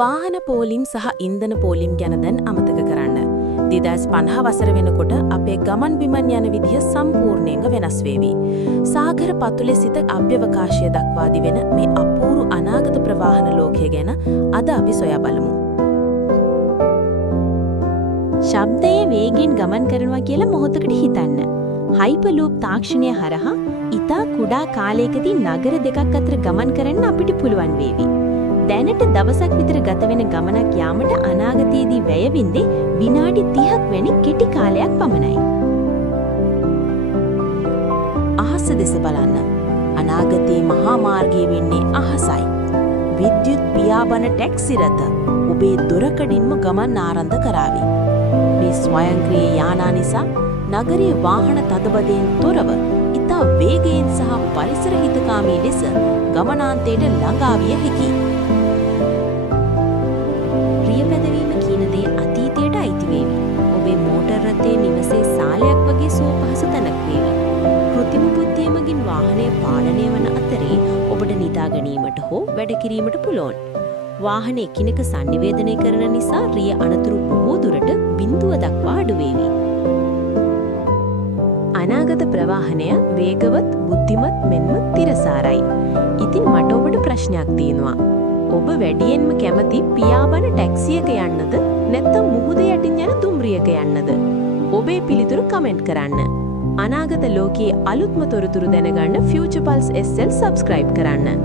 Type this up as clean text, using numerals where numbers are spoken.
වාහන පෝලිම් සහ ඉන්ධන පෝලිම් ගැන දැන් අමතක කරන්න. 2050 වසර වෙනකොට අපේ ගමන් බිමන් යන විදිහ සම්පූර්ණයෙන්ම වෙනස් වේවි. සාගර පතුලේ සිට අභ්‍යවකාශය දක්වා දිවෙන මේ අපූර්ව අනාගත ප්‍රවාහන ලෝකය ගැන අද අපි සොයා බලමු. ශබ්දයේ වේගෙන් ගමන් කරනවා කියලා මොහොතකට හිතන්න. හයිපර්ලූප් තාක්ෂණය හරහා ඉතා කුඩා කාලයකදී නගර දෙකක් අතර ගමන් කරන්න අපිට පුළුවන් වේවි. දැනට දවසක් විතර ගත වෙන ගමනක් යාමට අනාගතයේදී වැය වෙන්නේ විනාඩි 30ක් වැනි කෙටි කාලයක් පමණයි. අහස දෙස බලන්න. අනාගතයේ මහා මාර්ගය වෙන්නේ අහසයි. විද්‍යුත් පියාඹන ටැක්සි රථ ඔබේ දොරකඩින්ම ගමන් ආරම්භ කරાવી. මේ ස්වයංක්‍රීය යානා නිසා නගරයේ වාහන තදබදයෙන් තොරව ඉතා වේගයෙන් සහ පරිසර හිතකාමී ලෙස ගමනාන්තයට ළඟා විය හැකියි. රියපැදවීම කියන දේ අතීතයට අයිති වේවි. ඔබේ මෝටර් රථයේ නිවසේ සාලයක් වගේ සුව පහසු තැනක් වේවි. කෘත්‍රිම බුද්ධිය මගින් වාහනය පාලනය වන අතරේ ඔබට නිදා ගැනීමට හෝ වැඩ කිරීමට පුළුවන්. වාහන එකිනෙක සංනිවේදනය කරන නිසා රිය අනතුරු බොහෝ දුරට බිඳුව දක්වා අඩු වේවි. අනාගත ප්‍රවාහනය වේගවත්, බුද්ධිමත් මෙන්ම තිරසාරයි. ඉතින් මට ඔබට ප්‍රශ්නයක් තියෙනවා. ඔබ වැඩියෙන්ම කැමති පියාඹන ටැක්සියක යන්නද නැත්නම් මුහුද යටින් යන දුම්රියක යන්නද? ඔබේ පිළිතුරු කමෙන්ට් කරන්න. අනාගත ලෝකයේ අලුත්ම තොරතුරු දැනගන්න Future Pulse SL subscribe කරන්න.